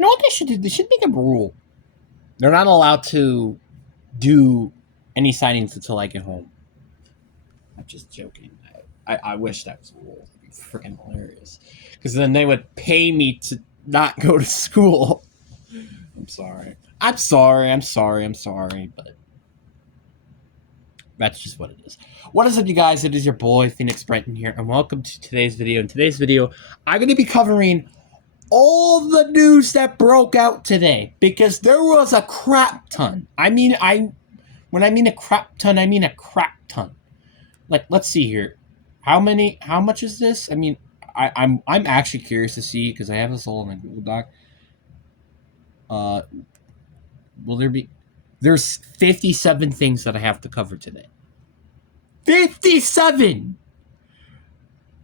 You know what they should do? They should make a rule. They're not allowed to do any signings until I get home. I'm just joking. I wish that was a rule. It'd be freaking hilarious. Because then they would pay me to not go to school. I'm sorry. I'm sorry. But that's just what it is. What is up, you guys? It is your boy, Phoenix Brenton here, and welcome to today's video. In today's video, I'm going to be covering all the news that broke out today, because there was a crap ton. When I mean a crap ton, I mean a crap ton. Like, let's see here. How much is this? I mean, I'm actually curious to see, because I have this all in a Google Doc. Will there be... There's 57 things that I have to cover today. 57!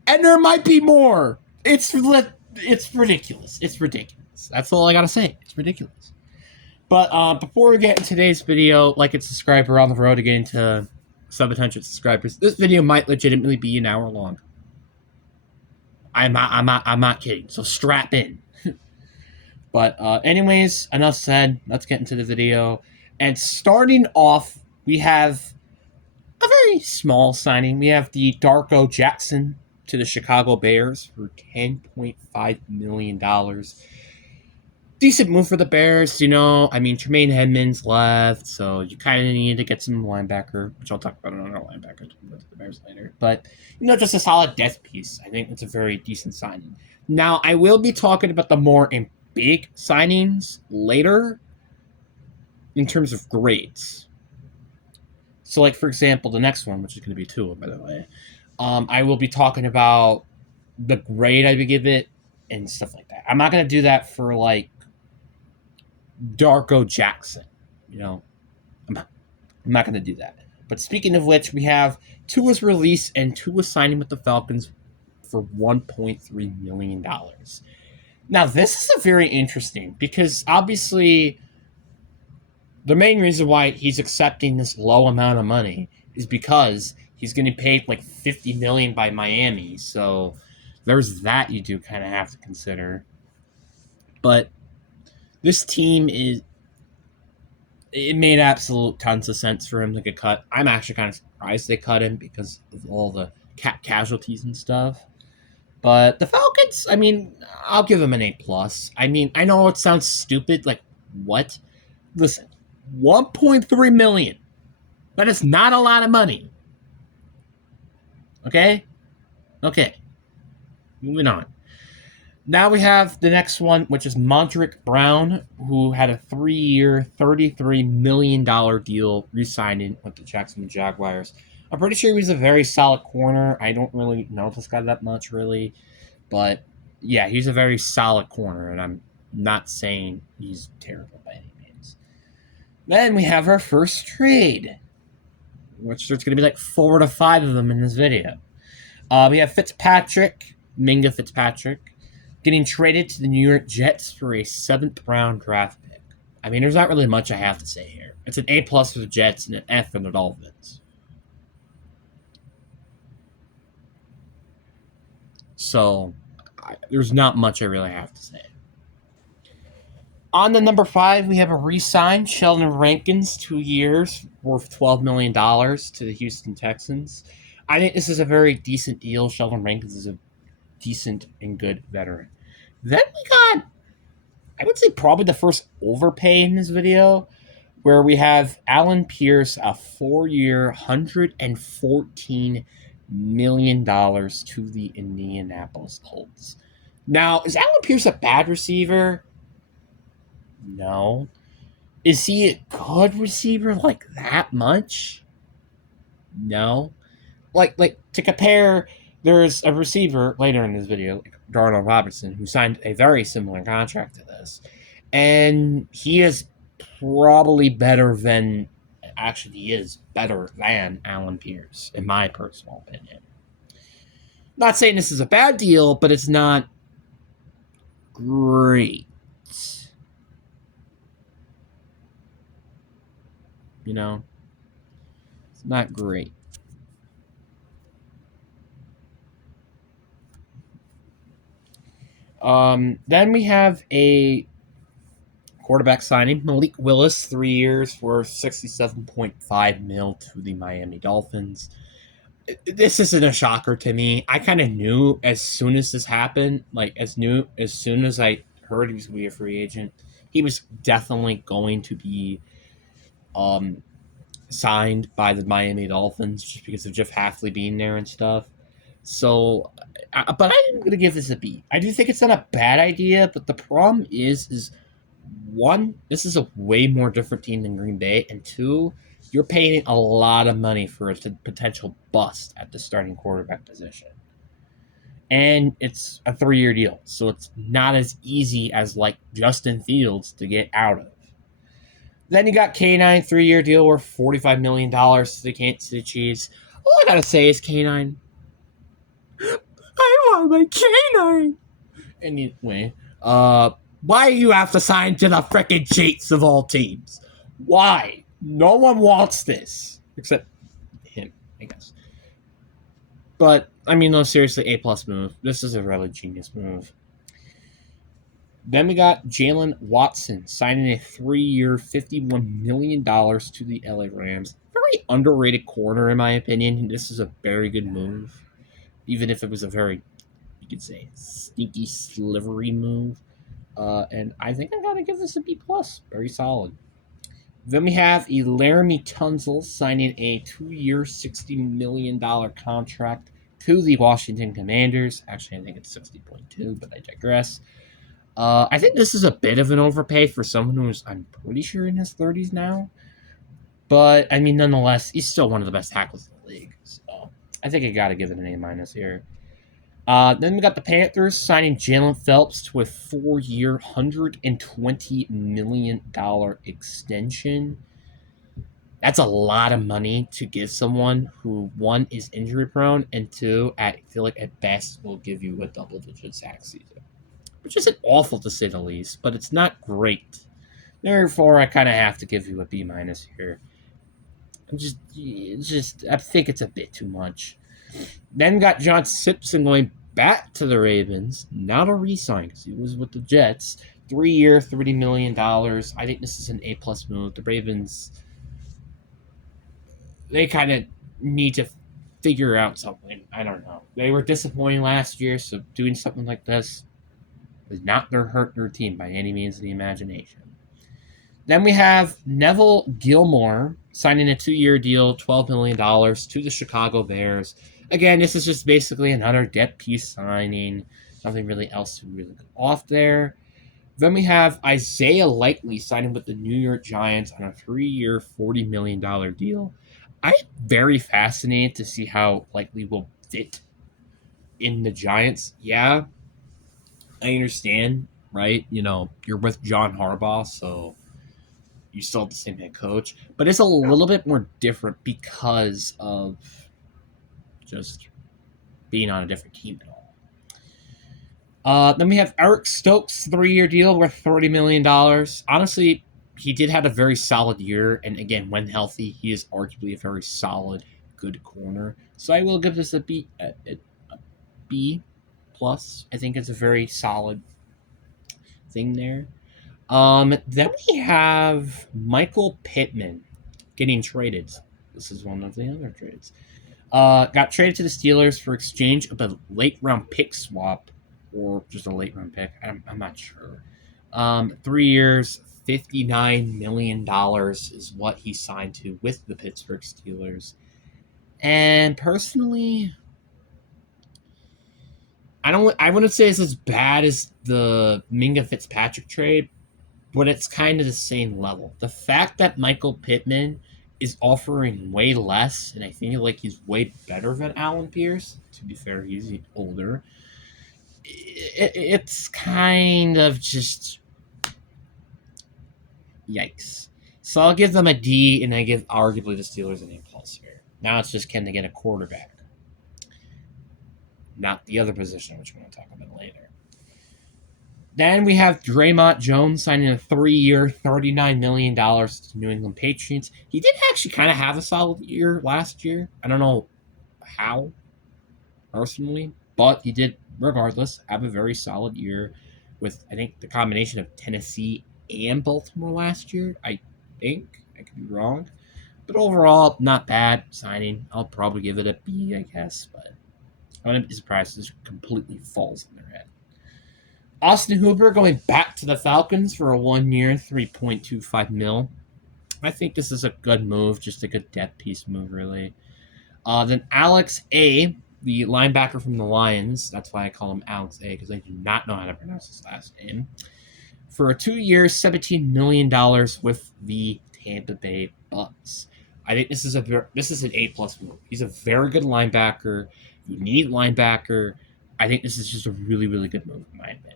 And there might be more. It's ridiculous. It's ridiculous. That's all I gotta say. It's ridiculous. But before we get into today's video, like and subscribe. We're on the road to getting to 700 subscribers. This video might legitimately be an hour long. I'm not kidding. So strap in. But anyways, enough said. Let's get into the video. And starting off, we have a very small signing. We have the Darko Jackson to the Chicago Bears for $10.5 million. Decent move for the Bears, you know. I mean, Tremaine Edmunds left, so you kind of need to get some linebacker, which I'll talk about another linebacker with the Bears later. But, you know, just a solid depth piece. I think it's a very decent signing. Now, I will be talking about the more big signings later in terms of grades. So, like, for example, the next one, which is going to be two, by the way, I will be talking about the grade I would give it and stuff like that. I'm not going to do that for, like, Darko Jackson. You know, I'm not going to do that. But speaking of which, we have Tua's release and Tua signing with the Falcons for $1.3 million. Now, this is a very interesting, because obviously the main reason why he's accepting this low amount of money is because he's going to be paid like $50 million by Miami. So there's that you do kind of have to consider. But this team it made absolute tons of sense for him to get cut. I'm actually kind of surprised they cut him because of all the cap casualties and stuff. But the Falcons, I mean, I'll give them an A+. I mean, I know it sounds stupid. Like, what? Listen, $1.3 million. That is not a lot of money. Okay? Okay. Moving on. Now we have the next one, which is Mondrick Brown, who had a 3-year, $33 million deal re-signing with the Jacksonville Jaguars. I'm pretty sure he was a very solid corner. I don't really know this guy that much, really. But, yeah, he's a very solid corner, and I'm not saying he's terrible by any means. Then we have our first trade, which there's going to be like 4 to 5 of them in this video. We have Minka Fitzpatrick, getting traded to the New York Jets for a 7th-round draft pick. I mean, there's not really much I have to say here. It's an A+ for the Jets and an F for the Dolphins. So, there's not much I really have to say. On the number 5, we have a re-sign, Sheldon Rankins, 2 years, worth $12 million to the Houston Texans. I think this is a very decent deal. Sheldon Rankins is a decent and good veteran. Then we got, I would say, probably the first overpay in this video, where we have Allen Pierce, a 4-year, $114 million to the Indianapolis Colts. Now, is Allen Pierce a bad receiver? No. Is he a good receiver like that much? No. Like to compare, there's a receiver later in this video, Darnell Robinson, who signed a very similar contract to this. And he is probably better than, actually he is better than Allen Pierce, in my personal opinion. Not saying this is a bad deal, but it's not great. You know? It's not great. Then we have a quarterback signing, Malik Willis, 3 years for $67.5 million to the Miami Dolphins. This isn't a shocker to me. I kind of knew as soon as this happened, as soon as I heard he was going to be a free agent, he was definitely going to be signed by the Miami Dolphins just because of Jeff Hafley being there and stuff. So, but I'm going to give this a B. I do think it's not a bad idea, but the problem is one, this is a way more different team than Green Bay, and two, you're paying a lot of money for a potential bust at the starting quarterback position. And it's a 3-year deal, so it's not as easy as like Justin Fields to get out of. Then you got K9, 3-year deal worth $45 million to the Kansas City Chiefs. All I gotta say is K9. I want my K9. Anyway, why you have to sign to the frickin' Chiefs of all teams? Why? No one wants this. Except him, I guess. But, I mean, no, seriously, A+ move. This is a really genius move. Then we got Jalen Watson signing a 3-year, $51 million to the LA Rams. Very underrated corner, in my opinion. This is a very good move. Even if it was a very, you could say, sneaky, slivery move. And I think I gotta give this a B+. Very solid. Then we have Laramie Tunsil signing a 2-year, $60 million contract to the Washington Commanders. Actually, I think it's 60.2, but I digress. I think this is a bit of an overpay for someone who's, I'm pretty sure, in his 30s now. But, I mean, nonetheless, he's still one of the best tackles in the league. So, I think I got to give it an A- here. Then we got the Panthers signing Jalen Phelps to a 4-year, $120 million extension. That's a lot of money to give someone who, one, is injury prone, and two, I feel like at best will give you a double-digit sack season. Which isn't awful to say the least, but it's not great. Therefore, I kind of have to give you a B- here. I think it's a bit too much. Then got John Simpson going back to the Ravens, not a re-sign because he was with the Jets. 3-year, $30 million. I think this is an A+ move. The Ravens, they kind of need to figure out something. I don't know. They were disappointing last year, so doing something like this is not going to hurt their team by any means of the imagination. Then we have Neville Gilmore signing a 2-year deal, $12 million to the Chicago Bears. Again, this is just basically another depth piece signing. Nothing really else to really go off there. Then we have Isaiah Likely signing with the New York Giants on a 3-year, $40 million deal. I'm very fascinated to see how Likely will fit in the Giants. Yeah, I understand, right? You know, you're with John Harbaugh, so you still have the same head coach, but it's a little bit more different because of just being on a different team and all. Then we have Eric Stokes, 3-year deal worth $30 million. Honestly, he did have a very solid year, and again, when healthy, he is arguably a very solid, good corner. So I will give this a B+. I think it's a very solid thing there. Then we have Michael Pittman getting traded. This is one of the other trades. Got traded to the Steelers for exchange of a late round pick swap, or just a late round pick. I'm not sure. 3 years, $59 million is what he signed to with the Pittsburgh Steelers. And personally, I wouldn't say it's as bad as the Minka Fitzpatrick trade, but it's kind of the same level. The fact that Michael Pittman is offering way less, and I feel like he's way better than Alan Pierce. To be fair, he's older. It's kind of just yikes. So I'll give them a D, and I give arguably the Steelers an A+ here. Now it's just, can they get a quarterback? Not the other position, which we're going to talk about later. Then we have Draymond Jones signing a 3-year, $39 million to New England Patriots. He did actually kind of have a solid year last year. I don't know how, personally, but he did, regardless, have a very solid year with, I think, the combination of Tennessee and Baltimore last year. I think I could be wrong, but overall, not bad signing. I'll probably give it a B, I guess, but I wouldn't be surprised if this completely falls in their head. Austin Hooper going back to the Falcons for a 1 year, $3.25 million. I think this is a good move, just a good depth piece move, really. Then Alex A., the linebacker from the Lions, that's why I call him Alex A., because I do not know how to pronounce his last name, for a 2 year, $17 million with the Tampa Bay Bucks. I think this is an A-plus move. He's a very good linebacker. You need linebacker. I think this is just a really, really good move, in my opinion.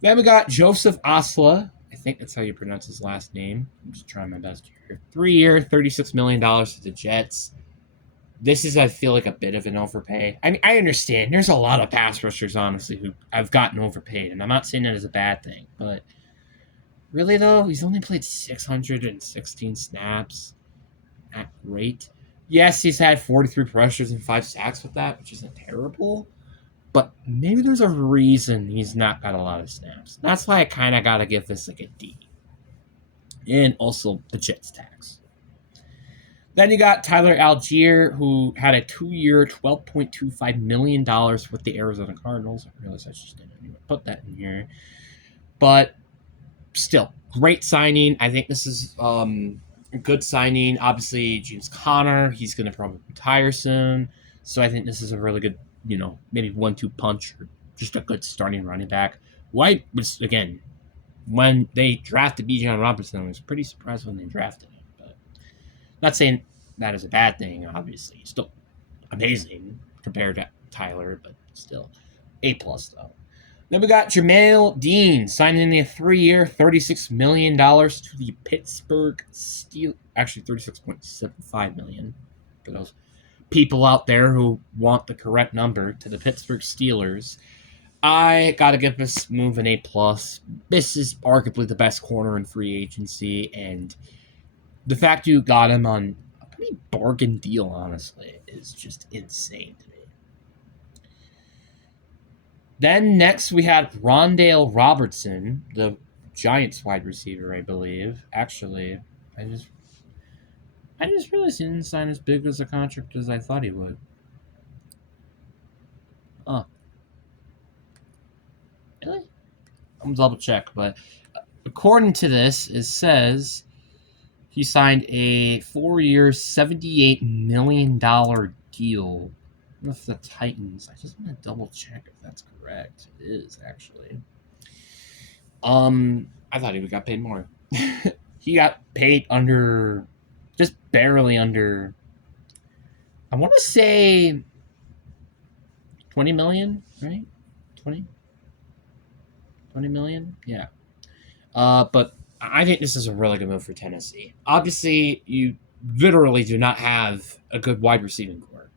Then we got Joseph Osla. I think that's how you pronounce his last name. I'm just trying my best here. 3 year, $36 million to the Jets. This is, I feel like, a bit of an overpay. I mean, I understand. There's a lot of pass rushers, honestly, who have gotten overpaid, and I'm not saying that as a bad thing. But really, though, he's only played 616 snaps. Not great. Yes, he's had 43 pressures and 5 sacks with that, which isn't terrible. But maybe there's a reason he's not got a lot of snaps. That's why I kind of got to give this like a D. And also the Jets tax. Then you got Tyler Algier, who had a 2 year, $12.25 million with the Arizona Cardinals. I realize I just didn't even put that in here. But still, great signing. I think this is a good signing. Obviously, James Conner, he's going to probably retire soon. So I think this is a really good, maybe 1-2 punch or just a good starting running back. White was, again, when they drafted Bijan Robinson, I was pretty surprised when they drafted him. But not saying that is a bad thing, obviously. He's still amazing compared to Tyler, but still A-plus, though. Then we got Jermaine Dean signing a 3 year, $36 million to the Pittsburgh Steelers. Actually, $36.75 million for those people out there who want the correct number, to the Pittsburgh Steelers. I got to give this move an A+. This is arguably the best corner in free agency, and the fact you got him on a pretty bargain deal, honestly, is just insane to me. Then next we had Rondale Robertson, the Giants wide receiver, I believe. Actually, I just realized he didn't sign as big as a contract as I thought he would. Really? I'm gonna double check, but according to this, it says he signed a 4 year, $78 million deal with the Titans. I just want to double check if that's correct. It is, actually. I thought he would got paid more. He got paid just barely under, I want to say 20 million, right? 20 million? Yeah. But I think this is a really good move for Tennessee. Obviously, you literally do not have a good wide receiving core.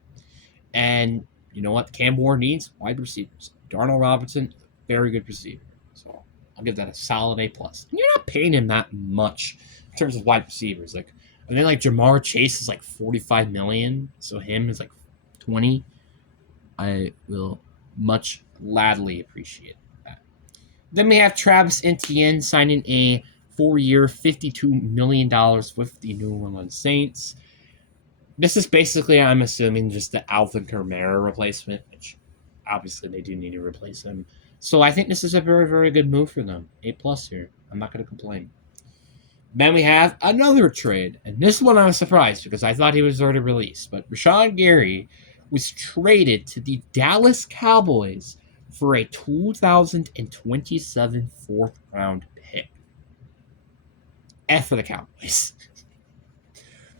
And you know what? Cam Ward needs wide receivers. Darnell Robinson, very good receiver. So I'll give that a solid A+. And you're not paying him that much in terms of wide receivers. Like, I think like Jamar Chase is like $45 million. So him is like 20. I will much gladly appreciate that. Then we have Travis Etienne signing a 4 year, $52 million with the New Orleans Saints. This is basically, I'm assuming, just the Alvin Kamara replacement, which obviously they do need to replace him. So I think this is a very, very good move for them. A+ here. I'm not going to complain. Then we have another trade, and this one I was surprised because I thought he was already released. But Rashawn Gary was traded to the Dallas Cowboys for a 2027 fourth round pick. F for the Cowboys.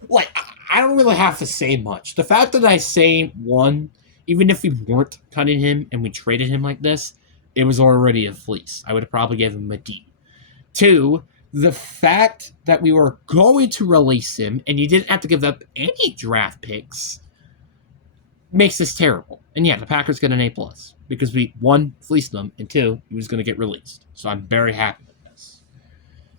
Like, I don't really have to say much. The fact that I say one, even if we weren't cutting him and we traded him like this, it was already a fleece. I would have probably given him a D. 2, the fact that we were going to release him and you didn't have to give up any draft picks makes this terrible. And yeah, the Packers get an A+, because we, 1, fleeced them, and 2, he was going to get released. So I'm very happy with this.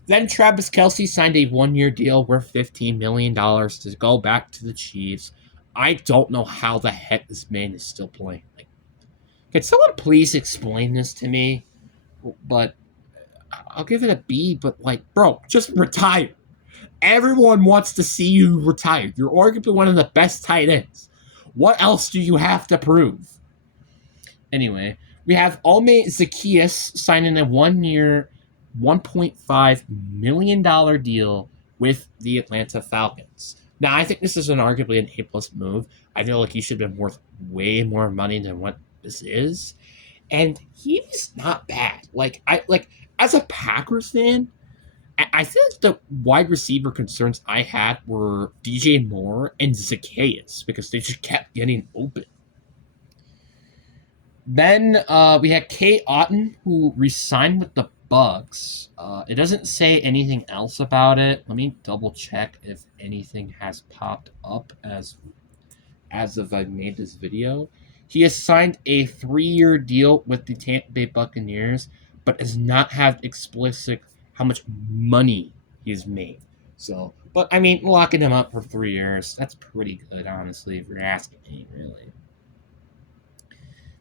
Then Travis Kelce signed a 1 year deal worth $15 million to go back to the Chiefs. I don't know how the heck this man is still playing. Like, can someone please explain this to me? But I'll give it a B, but like, bro, just retire. Everyone wants to see you retire. You're arguably one of the best tight ends. What else do you have to prove? Anyway, we have Alme Zacchaeus signing a 1-year, $1.5 million deal with the Atlanta Falcons. Now, I think this is arguably an A-plus move. I feel like he should have been worth way more money than what this is. And he was not bad. As a Packers fan, I feel like the wide receiver concerns I had were DJ Moore and Zacchaeus because they just kept getting open. Then we had Kate Otten, who resigned with the Bucks. It doesn't say anything else about it. Let me double check if anything has popped up as of I made this video. He has signed a 3-year deal with the Tampa Bay Buccaneers, but does not have explicit how much money he's made. So, but I mean, locking him up for 3 years, that's pretty good, honestly, if you're asking me, really.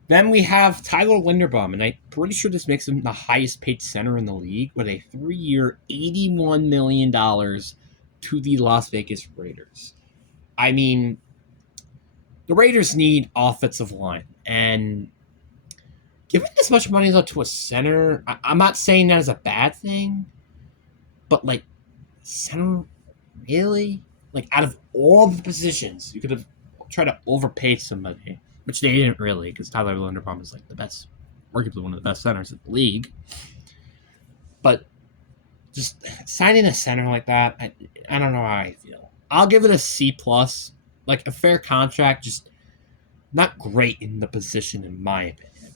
Then we have Tyler Linderbaum, and I'm pretty sure this makes him the highest paid center in the league with a 3-year, $81 million to the Las Vegas Raiders. I mean, the Raiders need offensive line, and giving this much money though to a center, I'm not saying that is a bad thing, but like, center, really? Like, out of all the positions, you could have tried to overpay somebody. Which they didn't really, because Tyler Linderbaum is like the best, arguably one of the best centers in the league. But just signing a center like that, I don't know how I feel. I'll give it a C+. Like a fair contract, just not great in the position, in my opinion.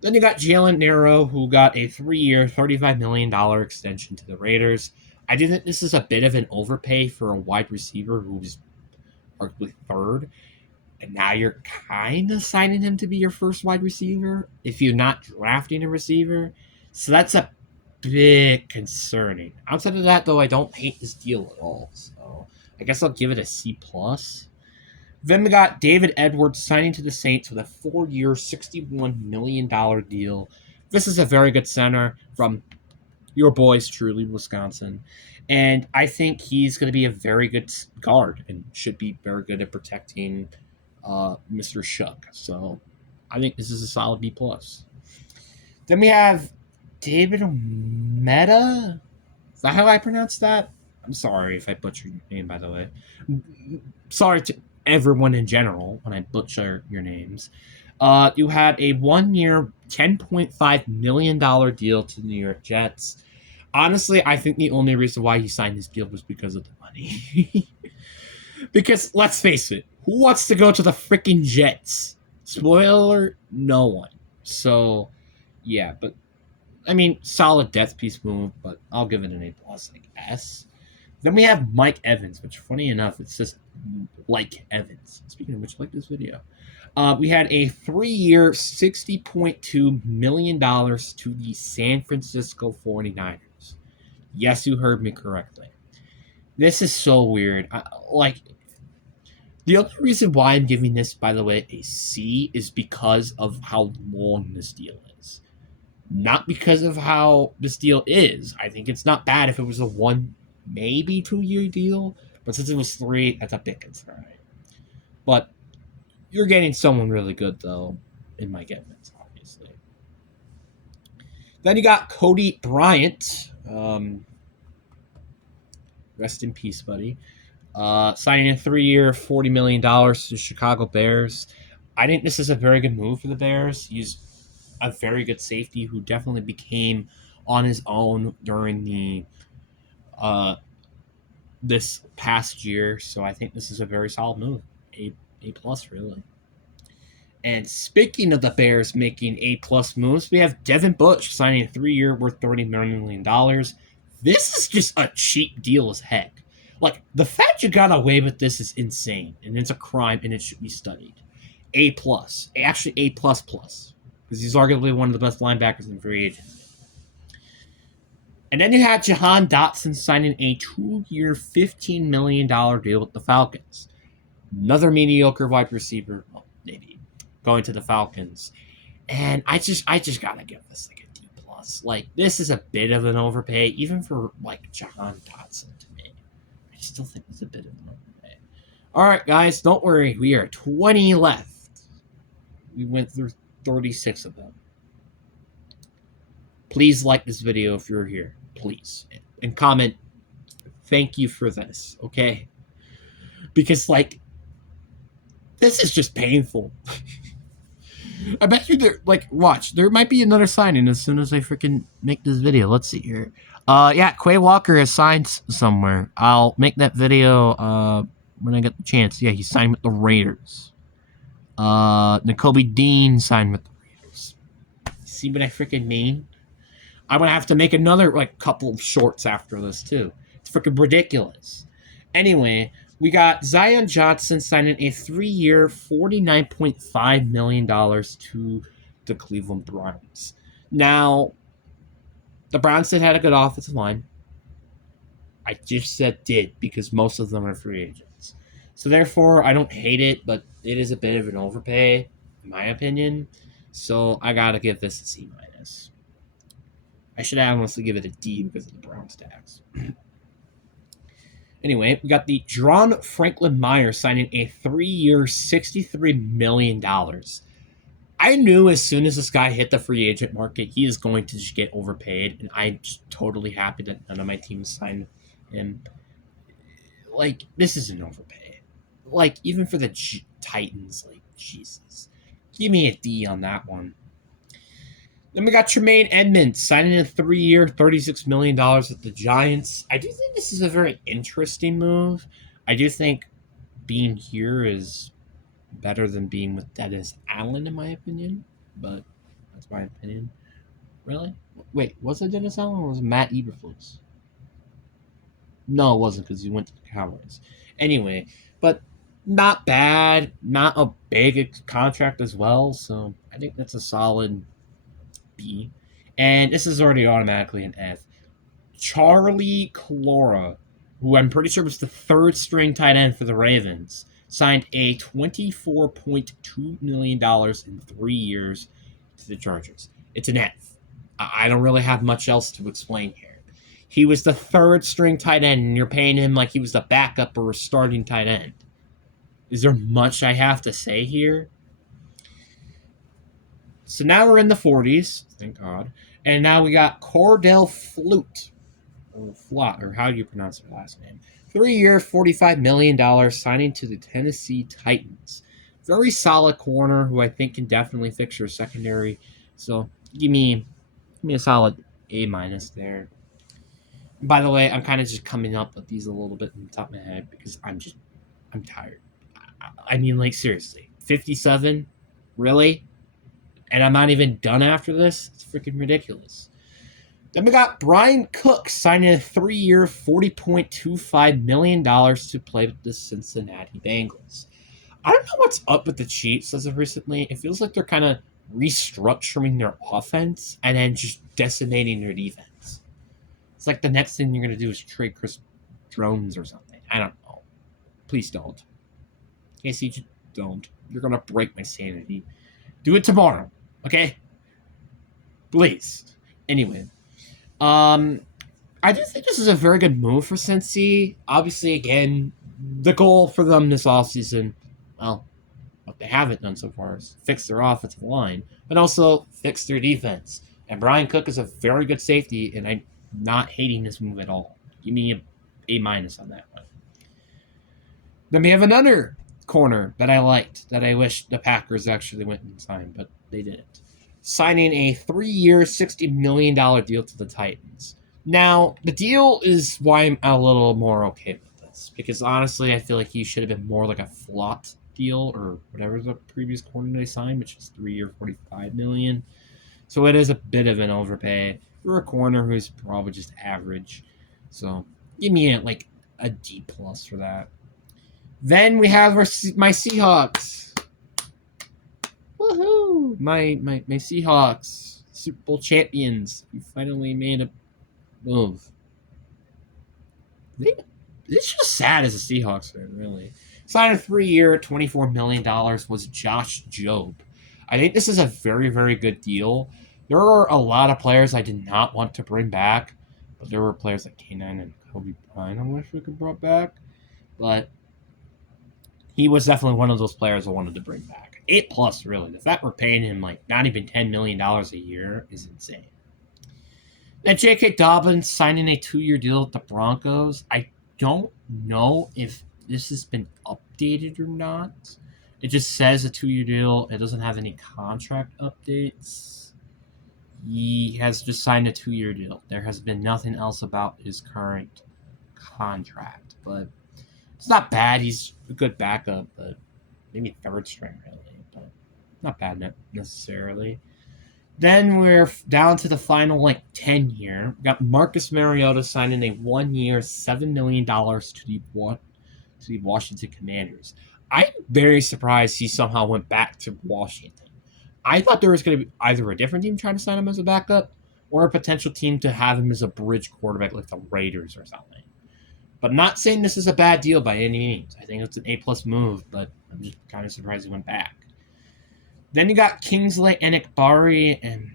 Then you got Jalen Nero, who got a 3-year, $35 million extension to the Raiders. I do think this is a bit of an overpay for a wide receiver who's arguably third. And now you're kind of signing him to be your first wide receiver if you're not drafting a receiver. So that's a bit concerning. Outside of that, though, I don't hate this deal at all. So I guess I'll give it a C+. Then we got David Edwards signing to the Saints with a 4-year, $61 million deal. This is a very good center from your boys, truly, Wisconsin. And I think he's going to be a very good guard and should be very good at protecting Mr. Shuck. So I think this is a solid B+. Then we have David Meta. Is that how I pronounce that? I'm sorry if I butchered your name, by the way. Sorry to everyone in general when I butcher your names. You had a 1-year, $10.5 million deal to the New York Jets. Honestly, I think the only reason why he signed this deal was because of the money. Because, let's face it, who wants to go to the freaking Jets? Spoiler, no one. So, yeah, but, I mean, solid death piece move, but I'll give it an A+, I guess. Then we have Mike Evans, which, funny enough, it's just like Evans. Speaking of which, like this video. We had a 3-year, $60.2 million to the San Francisco 49ers. Yes, you heard me correctly. This is so weird. The only reason why I'm giving this, by the way, a C is because of how long this deal is. Not because of how this deal is. I think it's not bad if it was a 1, maybe 2-year deal, but since it was 3, that's a bit concerning. But you're getting someone really good, though, in Mike Evans, obviously. Then you got Cody Bryant. Rest in peace, buddy. Signing a 3-year, $40 million to Chicago Bears. I think this is a very good move for the Bears. He's a very good safety who definitely became on his own during the this past year. So I think this is a very solid move. A+, really. And speaking of the Bears making A+ moves, we have Devin Bush signing a 3-year worth $30 million. This is just a cheap deal as heck. Like, the fact you got away with this is insane, and it's a crime, and it should be studied. A+. Actually, A++. Because he's arguably one of the best linebackers in free agency. And then you had Jahan Dotson signing a 2-year, $15 million deal with the Falcons. Another mediocre wide receiver, well, maybe, going to the Falcons. And I just gotta give this like a D+. ridiculous. Like, this is a bit of an overpay, even for, like, Jahan Dotson to me. I still think it's a bit of an overpay. All right, guys, don't worry. We are 20 left. We went through 36 of them. Please like this video if you're here. Please. And comment, thank you for this, okay? Because, like, this is just painful. I bet you there, like, watch. There might be another signing as soon as I freaking make this video. Let's see here. Yeah, Quay Walker is signed somewhere. I'll make that video when I get the chance. Yeah, he signed with the Raiders. Nakobe Dean signed with the Raiders. See what I freaking mean? I'm gonna have to make another, like, couple of shorts after this, too. It's freaking ridiculous. Anyway, we got Zion Johnson signing a 3-year, $49.5 million to the Cleveland Browns. Now, the Browns had a good offensive line. I just said did because most of them are free agents. So therefore, I don't hate it, but it is a bit of an overpay, in my opinion. So I gotta give this a C-. I should honestly give it a D because of the Browns tax. Anyway, we got the Jaron Franklin Myers signing a 3-year, $63 million. I knew as soon as this guy hit the free agent market, he is going to just get overpaid, and I'm just totally happy that none of my teams signed him. Like, this is an overpay. Like, even for the Titans, like, Jesus. Give me a D on that one. Then we got Tremaine Edmonds signing a 3-year, $36 million with the Giants. I do think this is a very interesting move. I do think being here is better than being with Dennis Allen, in my opinion. But that's my opinion. Really? Wait, was it Dennis Allen or was it Matt Eberflus? No, it wasn't because he went to the Cowboys. Anyway, but not bad. Not a big contract as well. So I think that's a solid B. And this is already automatically an F. Charlie Colora, who I'm pretty sure was the 3rd string tight end for the Ravens, signed a $24.2 million in 3 years to the Chargers. It's an F. I don't really have much else to explain here. He was the 3rd string tight end, and you're paying him like he was the backup or a starting tight end. Is there much I have to say here? So now we're in the 40s, thank God. And now we got Cordell Flute, or how do you pronounce her last name? 3-year, $45 million signing to the Tennessee Titans. Very solid corner who I think can definitely fix your secondary. So give me a solid A- there. By the way, I'm kind of just coming up with these a little bit on the top of my head because I'm tired. I mean, like, seriously. 57? Really? And I'm not even done after this? It's freaking ridiculous. Then we got Brian Cook signing a 3-year, $40.25 million to play with the Cincinnati Bengals. I don't know what's up with the Chiefs as of recently. It feels like they're kind of restructuring their offense and then just decimating their defense. It's like the next thing you're going to do is trade Chris Jones or something. I don't know. Please don't. Casey, just don't. You're going to break my sanity. Do it tomorrow, okay? Please. Anyway. I do think this is a very good move for Cincy. Obviously, again, the goal for them this offseason, well, what they haven't done so far is fix their offensive line, but also fix their defense. And Brian Cook is a very good safety, and I'm not hating this move at all. Give me a A- on that one. Then we have another corner that I liked, that I wish the Packers actually went and signed, but they didn't. Signing a 3-year, $60 million deal to the Titans. Now, the deal is why I'm a little more okay with this, because honestly, I feel like he should have been more like a flop deal or whatever the previous corner they signed, which is 3-year, $45 million. So it is a bit of an overpay for a corner who's probably just average. So give me a D+ for that. Then we have my Seahawks. Woohoo! My Seahawks, Super Bowl champions. We finally made a move. It's just sad as a Seahawks fan, really. Signed a 3-year, $24 million was Josh Jobe. I think this is a very, very good deal There are a lot of players I did not want to bring back, but there were players like Kanan and Kobe Bryant I wish we could brought back. But he was definitely one of those players I wanted to bring back. 8+, really. The fact we're paying him like not even $10 million a year is insane. Then J.K. Dobbins signing a 2-year deal with the Broncos. I don't know if this has been updated or not. It just says a 2-year deal. It doesn't have any contract updates. He has just signed a 2-year deal. There has been nothing else about his current contract, but it's not bad. He's a good backup, but maybe third string, really. But not bad necessarily. Then we're down to the final 10 here. We got Marcus Mariota signing a 1-year, $7 million to the Washington Commanders. I'm very surprised he somehow went back to Washington. I thought there was going to be either a different team trying to sign him as a backup or a potential team to have him as a bridge quarterback like the Raiders or something. But not saying this is a bad deal by any means. I think it's an A+ move, but I'm just kind of surprised he went back. Then you got Kingsley Enagbari, and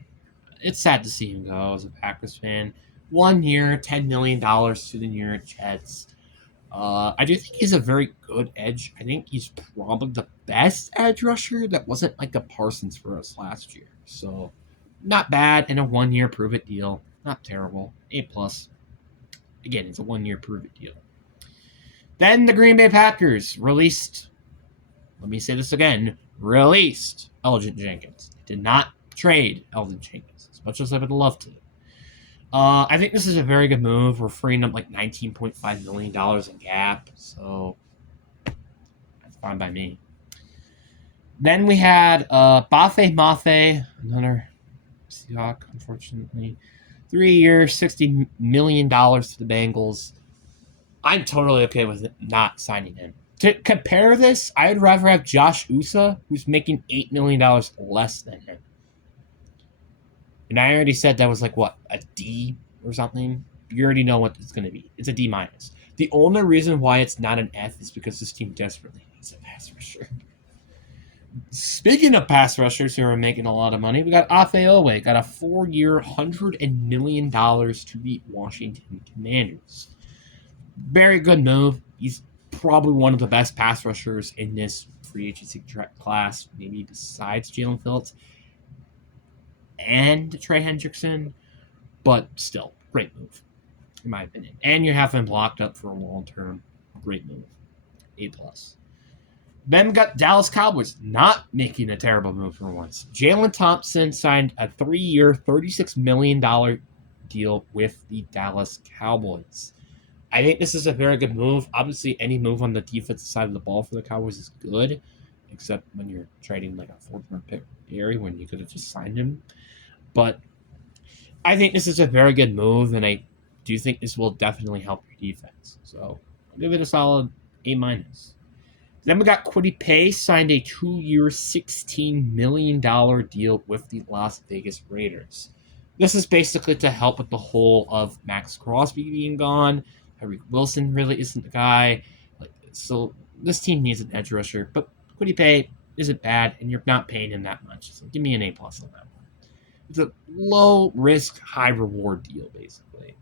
it's sad to see him go as a Packers fan. 1 year, $10 million to the New York Jets. I do think he's a very good edge. I think he's probably the best edge rusher that wasn't like a Parsons for us last year. So, not bad in a 1-year prove-it deal. Not terrible. A+. Again, it's a 1-year prove-it deal. Then the Green Bay Packers released, let me say this again, released Elgton Jenkins. Did not trade Elgton Jenkins, as much as I would love to. I think this is a very good move. We're freeing up like $19.5 million in cap, so that's fine by me. Then we had Bafe Mafe, another Seahawk, unfortunately. 3 years, $60 million to the Bengals. I'm totally okay with not signing him. To compare this, I would rather have Josh Usa, who's making $8 million less than him. And I already said that was like, what, a D or something? You already know what it's going to be. It's a D-. The only reason why it's not an F is because this team desperately needs a pass rusher. Speaking of pass rushers who are making a lot of money, we got Afe Owe. Got a 4-year, $100 million to the Washington Commanders. Very good move. He's probably one of the best pass rushers in this free agency class, maybe besides Jalen Phillips and Trey Hendrickson, but still, great move, in my opinion. And you have him locked up for a long term. Great move. A+. Then we got Dallas Cowboys not making a terrible move for once. Jalen Thompson signed a 3-year, $36 million deal with the Dallas Cowboys. I think this is a very good move. Obviously, any move on the defensive side of the ball for the Cowboys is good, except when you're trading like a 4th-round pick Gary when you could have just signed him. But I think this is a very good move, and I do think this will definitely help your defense. So I'll give it a solid A-. Then we got Kwity Paye signed a 2-year, $16 million deal with the Las Vegas Raiders. This is basically to help with the whole of Max Crosby being gone. Tyreek Wilson really isn't the guy. So this team needs an edge rusher, but Kwity Paye isn't bad, and you're not paying him that much. So give me an A+ on that one. It's a low-risk, high-reward deal, basically.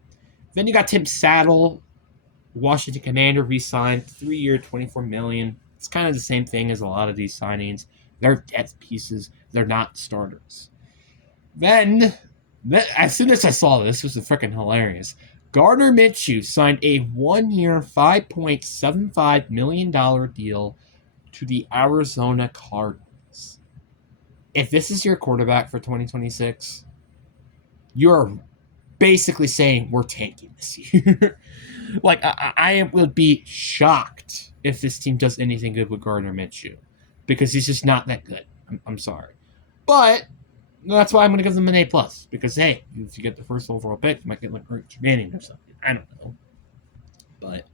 Then you got Tim Saddle, Washington Commander, re-signed, 3-year, $24 million. It's kind of the same thing as a lot of these signings. They're depth pieces. They're not starters. Then, as soon as I saw this was freaking hilarious. Gardner Minshew signed a 1-year, $5.75 million deal to the Arizona Cardinals. If this is your quarterback for 2026, you're basically saying we're tanking this year. I would be shocked if this team does anything good with Gardner Minshew, because he's just not that good. I'm sorry. But that's why I'm going to give them an A+, because, hey, if you get the first overall pick, you might get like Arch Manning or something. I don't know. But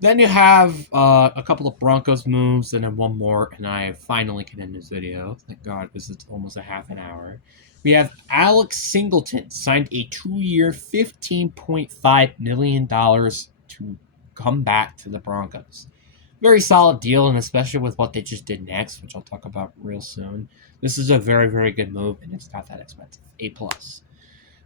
then you have a couple of Broncos moves, and then one more, and I finally can end this video. Thank God, because it's almost a half an hour. We have Alex Singleton signed a 2-year, $15.5 million to come back to the Broncos. very solid deal, and especially with what they just did next, which I'll talk about real soon. This is a very, very good move, and it's not that expensive. A plus.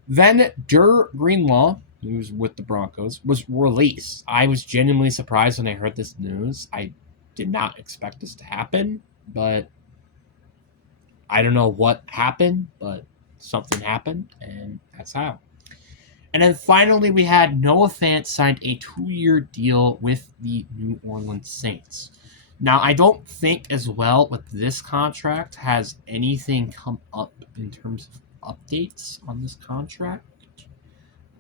Then Dur Greenlaw, who's with the Broncos, was released. I was genuinely surprised when I heard this news. I did not expect this to happen, but I don't know what happened, but something happened, and that's how. And then finally, we had Noah Fant signed a 2-year deal with the New Orleans Saints. Now, I don't think as well with this contract has anything come up in terms of updates on this contract.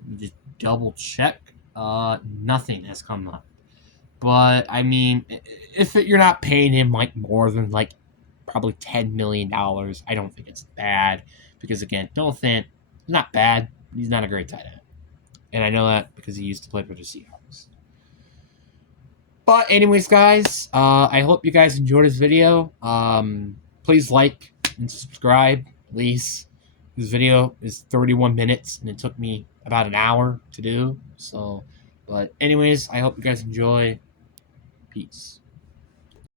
Let me just double check. Nothing has come up. But I mean, if you're not paying him like more than like probably $10 million, I don't think it's bad. Because again, Noah Fant, not bad. He's not a great tight end. And I know that because he used to play for the Seahawks. But anyways, guys, I hope you guys enjoyed this video. Please like and subscribe, please. This video is 31 minutes, and it took me about an hour to do. So, but anyways, I hope you guys enjoy. Peace.